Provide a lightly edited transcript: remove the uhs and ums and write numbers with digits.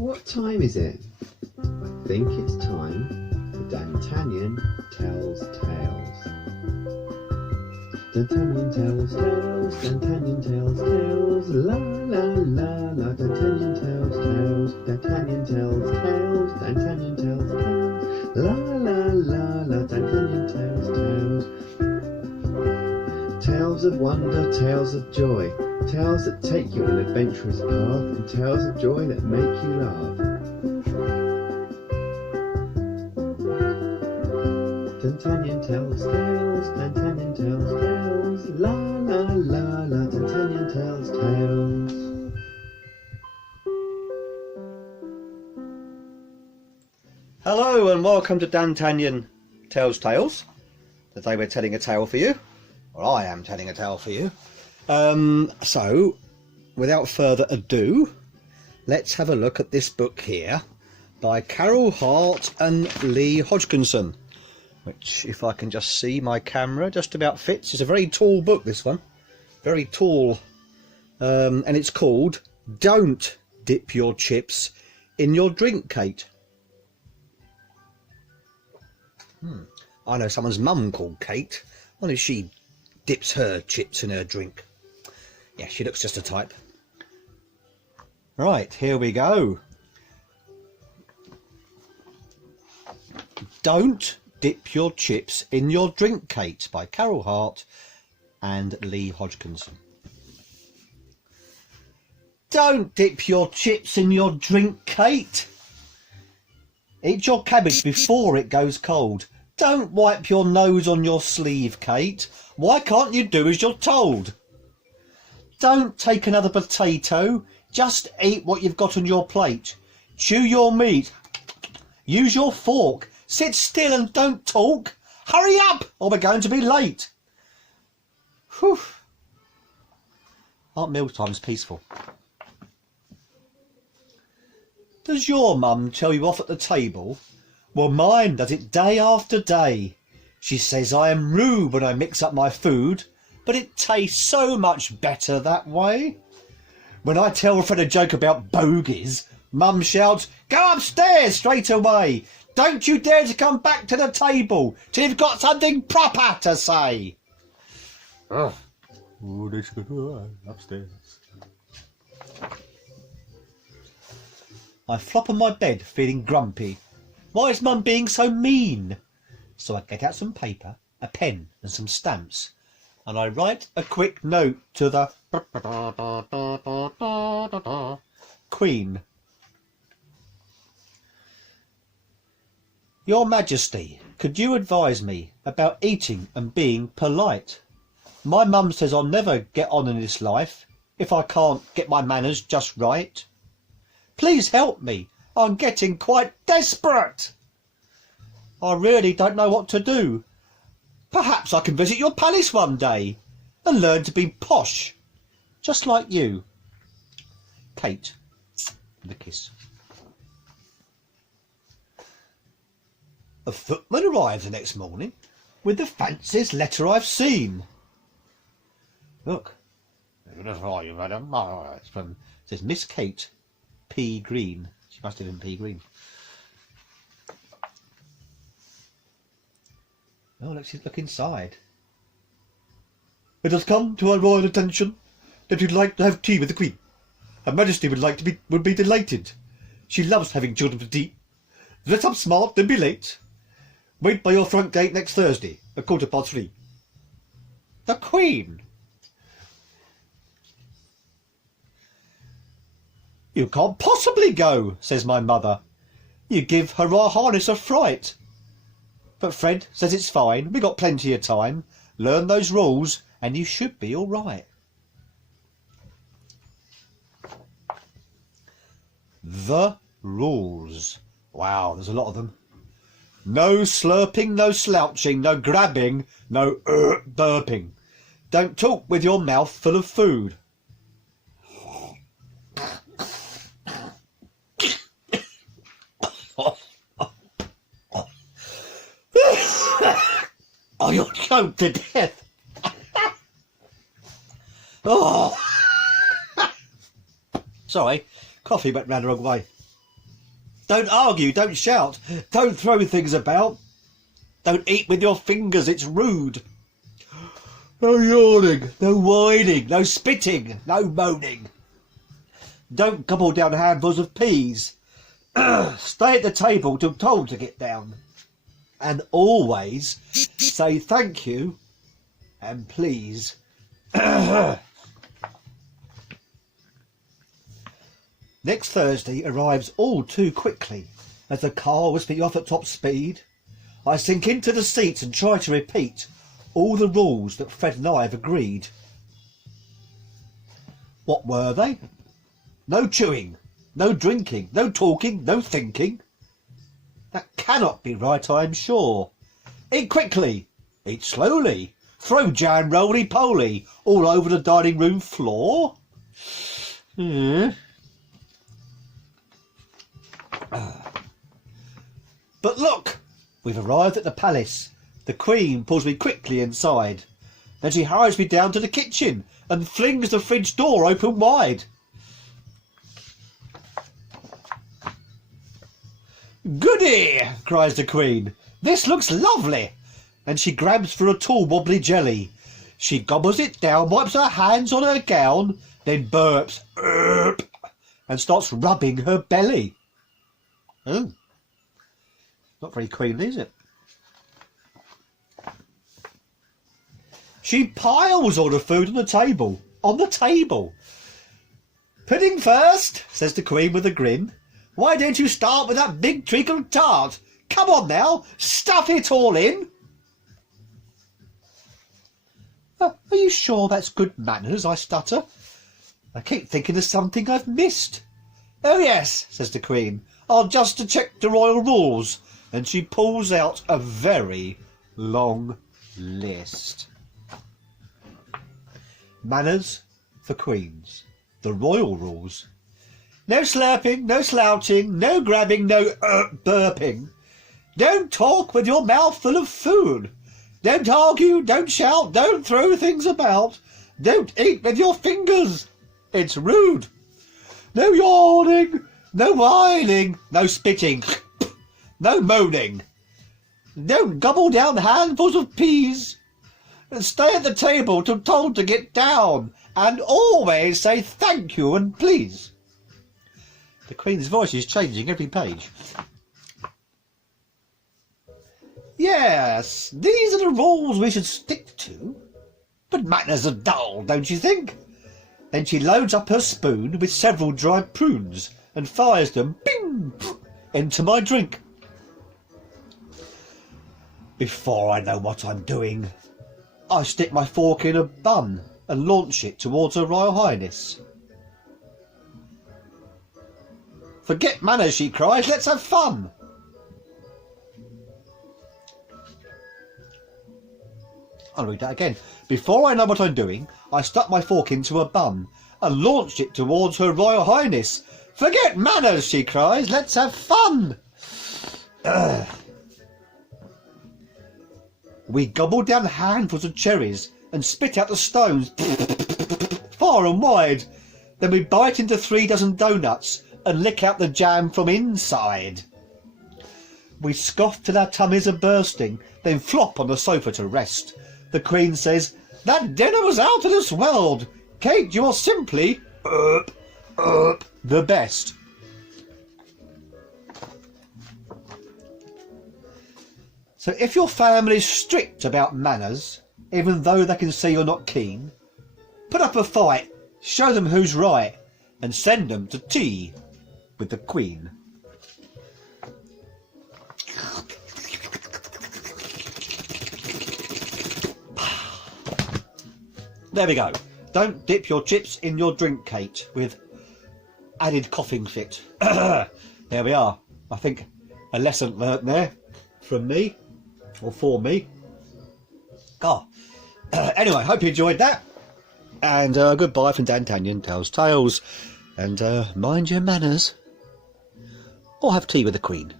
What time is it? I think it's time for Dantanian Tells Tales. Dantanian Tells Tales, Dantanian Tells Tales, la la la la, Dantanian Tells Tales, Dantanian Tells Tales, Dantanian Tells Tales, la la la la, Dantanian Tells Tales. Tales of wonder, tales of joy, tales that take you on an adventurous path, and tales of joy that make you laugh. Dantanian Tells Tales, Dantanian Tells Tales, la la la la, Dantanian Tells Tales. Hello and welcome to Dantanian Tells Tales. Today we're telling a tale for you. Well, I am telling a tale for you. So, without further ado, let's have a look at this book here by Caryl Hart and Leigh Hodginskon, which, if I can just see my camera, just about fits. It's a very tall book, this one. Very tall. And it's called Don't Dip Your Chips in Your Drink, Kate. I know someone's mum called Kate. I wonder if she dips her chips in her drink. Yeah, she looks just a type. Right, here we go. Don't Dip Your Chips in Your Drink, Kate, by Caryl Hart and Leigh Hodginskon. Don't dip your chips in your drink, Kate. Eat your cabbage before it goes cold. Don't wipe your nose on your sleeve, Kate. Why can't you do as you're told? Don't take another potato. Just eat what you've got on your plate. Chew your meat. Use your fork. Sit still and don't talk. Hurry up or we're going to be late. Whew. Aren't meal times peaceful? Does your mum tell you off at the table? Well, mine does it day after day. She says I am rude when I mix up my food, but it tastes so much better that way. When I tell Fred a joke about bogies, Mum shouts, "Go upstairs straight away. Don't you dare to come back to the table till you've got something proper to say." Oh, they should go upstairs. I flop on my bed feeling grumpy. Why is Mum being so mean? So I get out some paper, a pen and some stamps, and I write a quick note to the Queen. Your Majesty, could you advise me about eating and being polite? My mum says I'll never get on in this life if I can't get my manners just right. Please help me. I'm getting quite desperate. I really don't know what to do. Perhaps I can visit your palace one day and learn to be posh, just like you. Kate, with a kiss. A footman arrives the next morning with the fanciest letter I've seen. Look, for you, madam. It's from, it says Miss Kate P. Green. She must have been P. Green. Oh, let's look inside. It has come to our royal attention that you'd like to have tea with the Queen. Her Majesty would be delighted. She loves having children for tea. Dress up smart, don't be late. Wait by your front gate next Thursday at 3:15. The Queen. You can't possibly go, says my mother. You give Her Royal Highness a fright. But Fred says it's fine, we got plenty of time. Learn those rules and you should be all right. The rules. Wow, there's a lot of them. No slurping, no slouching, no grabbing, no burping. Don't talk with your mouth full of food. Oh, you're choked to death. Oh. Sorry, coffee went round the wrong way. Don't argue, don't shout, don't throw things about. Don't eat with your fingers, it's rude. No yawning, no whining, no spitting, no moaning. Don't gobble down handfuls of peas. Stay at the table till told to get down. And always say thank you and please. Next Thursday arrives all too quickly. As the car was speeding off at top speed, I sink into the seat and try to repeat all the rules that Fred and I have agreed. What were they? No chewing, no drinking, no talking, no thinking. That cannot be right, I am sure. Eat quickly, eat slowly, throw jam roly-poly all over the dining room floor. But look, we've arrived at the palace. The Queen pulls me quickly inside. Then she hurries me down to the kitchen and flings the fridge door open wide. "Goody!" cries the Queen. "This looks lovely!" And she grabs for a tall wobbly jelly. She gobbles it down, wipes her hands on her gown, then burps, and starts rubbing her belly. Oh, not very queenly, is it? She piles all the food on the table. On the table. "Pudding first," says the Queen with a grin. "Why don't you start with that big treacle tart? Come on now, stuff it all in." Are you sure that's good manners?" I stutter. "I keep thinking of something I've missed." "Oh yes," says the Queen. "I'll just to check the royal rules." And she pulls out a very long list. Manners for queens. The royal rules. No slurping, no slouching, no grabbing, no burping. Don't talk with your mouth full of food. Don't argue, don't shout, don't throw things about. Don't eat with your fingers. It's rude. No yawning, no whining, no spitting, no moaning. Don't gobble down handfuls of peas. Stay at the table till told to get down, and always say thank you and please. The Queen's voice is changing every page. Yes, these are the rules we should stick to. But manners are dull, don't you think? Then she loads up her spoon with several dried prunes and fires them, bing, into my drink. Before I know what I'm doing, I stick my fork in a bun and launch it towards Her Royal Highness. "Forget manners," she cries, "let's have fun." I'll read that again. Before I know what I'm doing, I stuck my fork into a bun and launched it towards Her Royal Highness. "Forget manners," she cries, "let's have fun." We gobbled down handfuls of cherries and spit out the stones far and wide. Then we bite into 3 dozen doughnuts and lick out the jam from inside. We scoff till our tummies are bursting, then flop on the sofa to rest. The Queen says, "That dinner was out of this world. Kate, you are simply the best." So if your family's strict about manners, even though they can see you're not keen, put up a fight, show them who's right, and send them to tea with the Queen. There we go. Don't dip your chips in your drink, Kate, with added coughing fit. There we are. I think a lesson learnt there from me, or for me. God. Anyway, hope you enjoyed that. And goodbye from Dantanian Tells Tales. And mind your manners. Or have tea with the Queen.